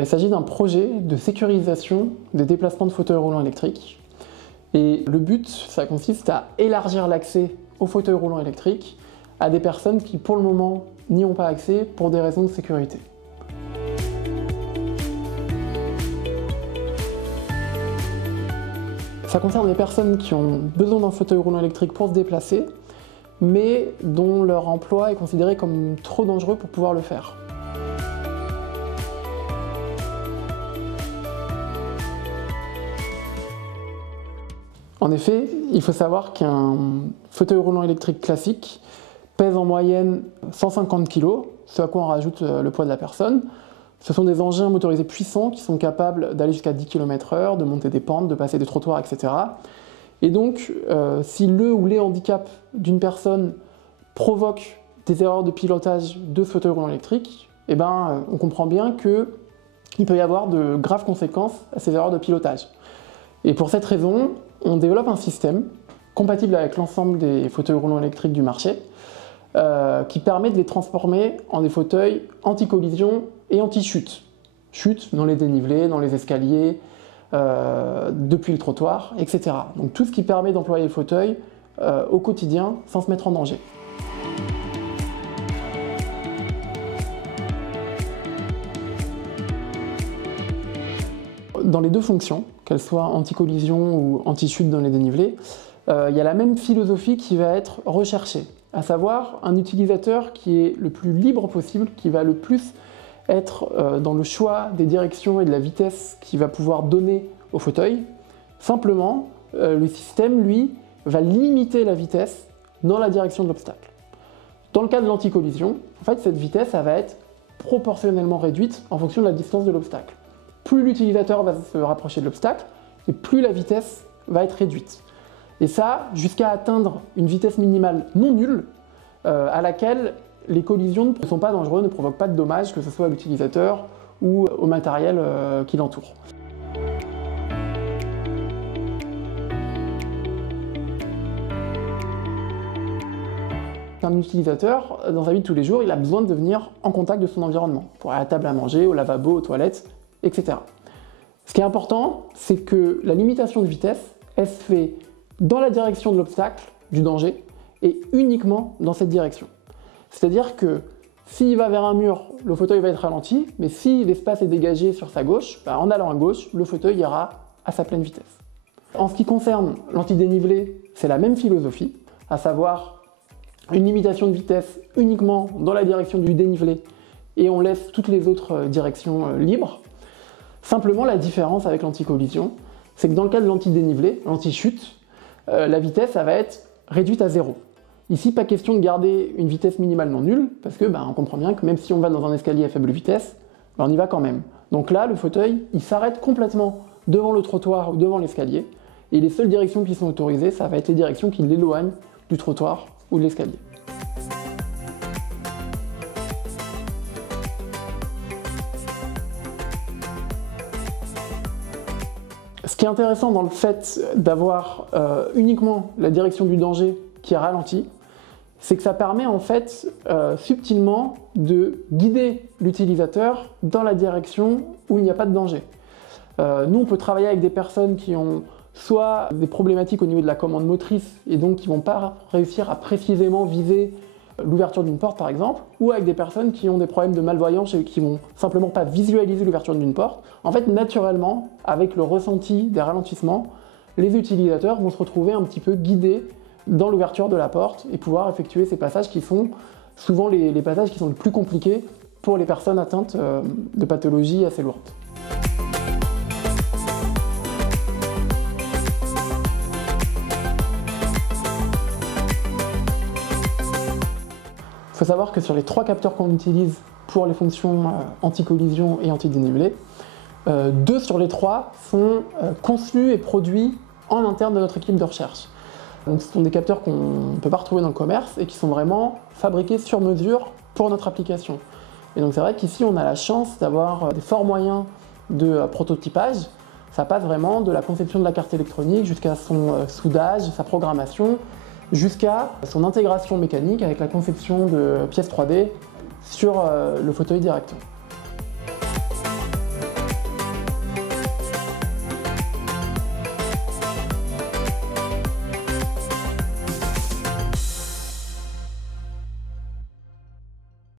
Il s'agit d'un projet de sécurisation des déplacements de fauteuils roulants électriques. Et le but, ça consiste à élargir l'accès aux fauteuils roulants électriques à des personnes qui, pour le moment, n'y ont pas accès pour des raisons de sécurité. Ça concerne les personnes qui ont besoin d'un fauteuil roulant électrique pour se déplacer, mais dont leur emploi est considéré comme trop dangereux pour pouvoir le faire. En effet, il faut savoir qu'un fauteuil roulant électrique classique pèse en moyenne 150 kg, ce à quoi on rajoute le poids de la personne. Ce sont des engins motorisés puissants qui sont capables d'aller jusqu'à 10 km/h, de monter des pentes, de passer des trottoirs, etc. Et donc, si le ou les handicaps d'une personne provoquent des erreurs de pilotage de ce fauteuil roulant électrique, on comprend bien qu'il peut y avoir de graves conséquences à ces erreurs de pilotage. Et pour cette raison, on développe un système compatible avec l'ensemble des fauteuils roulants électriques du marché, qui permet de les transformer en des fauteuils anti-collision et anti-chute. Chute dans les dénivelés, dans les escaliers, depuis le trottoir, etc. Donc tout ce qui permet d'employer le fauteuil au quotidien sans se mettre en danger. Dans les deux fonctions, qu'elles soient anti-collision ou anti-chute dans les dénivelés, il y a la même philosophie qui va être recherchée, à savoir un utilisateur qui est le plus libre possible, qui va le plus être dans le choix des directions et de la vitesse qu'il va pouvoir donner au fauteuil. Simplement, le système, lui, va limiter la vitesse dans la direction de l'obstacle. Dans le cas de l'anti-collision, en fait, cette vitesse elle va être proportionnellement réduite en fonction de la distance de l'obstacle. Plus l'utilisateur va se rapprocher de l'obstacle, et plus la vitesse va être réduite. Et ça, jusqu'à atteindre une vitesse minimale non nulle, à laquelle les collisions ne sont pas dangereuses, ne provoquent pas de dommages, que ce soit à l'utilisateur ou au matériel qui l'entoure. Un utilisateur, dans sa vie de tous les jours, il a besoin de venir en contact de son environnement, pour aller à la table à manger, au lavabo, aux toilettes, etc. Ce qui est important, c'est que la limitation de vitesse, elle se fait dans la direction de l'obstacle, du danger, et uniquement dans cette direction. C'est-à-dire que s'il va vers un mur, le fauteuil va être ralenti, mais si l'espace est dégagé sur sa gauche, en allant à gauche, le fauteuil ira à sa pleine vitesse. En ce qui concerne l'antidénivelé, c'est la même philosophie, à savoir une limitation de vitesse uniquement dans la direction du dénivelé, et on laisse toutes les autres directions libres. Simplement, la différence avec l'anti-collision, c'est que dans le cas de l'antidénivelé, l'anti-chute, la vitesse ça va être réduite à 0. Ici, pas question de garder une vitesse minimale non nulle, parce que on comprend bien que même si on va dans un escalier à faible vitesse, on y va quand même. Donc là, le fauteuil, il s'arrête complètement devant le trottoir ou devant l'escalier, et les seules directions qui sont autorisées, ça va être les directions qui l'éloignent du trottoir ou de l'escalier. Ce qui est intéressant dans le fait d'avoir uniquement la direction du danger qui est ralentie, c'est que ça permet en fait subtilement de guider l'utilisateur dans la direction où il n'y a pas de danger. Nous, on peut travailler avec des personnes qui ont soit des problématiques au niveau de la commande motrice et donc qui ne vont pas réussir à précisément viser l'ouverture d'une porte par exemple, ou avec des personnes qui ont des problèmes de malvoyance et qui vont simplement pas visualiser l'ouverture d'une porte. En fait, naturellement, avec le ressenti des ralentissements, les utilisateurs vont se retrouver un petit peu guidés dans l'ouverture de la porte et pouvoir effectuer ces passages qui sont souvent les passages qui sont les plus compliqués pour les personnes atteintes de pathologies assez lourdes. Il faut savoir que sur les 3 capteurs qu'on utilise pour les fonctions anti-collision et anti-dénivelé, 2 sur les 3 sont conçus et produits en interne de notre équipe de recherche. Donc, ce sont des capteurs qu'on ne peut pas retrouver dans le commerce et qui sont vraiment fabriqués sur mesure pour notre application. Et donc c'est vrai qu'ici on a la chance d'avoir des forts moyens de prototypage. Ça passe vraiment de la conception de la carte électronique jusqu'à son soudage, sa programmation, jusqu'à son intégration mécanique avec la conception de pièces 3D sur le fauteuil directement.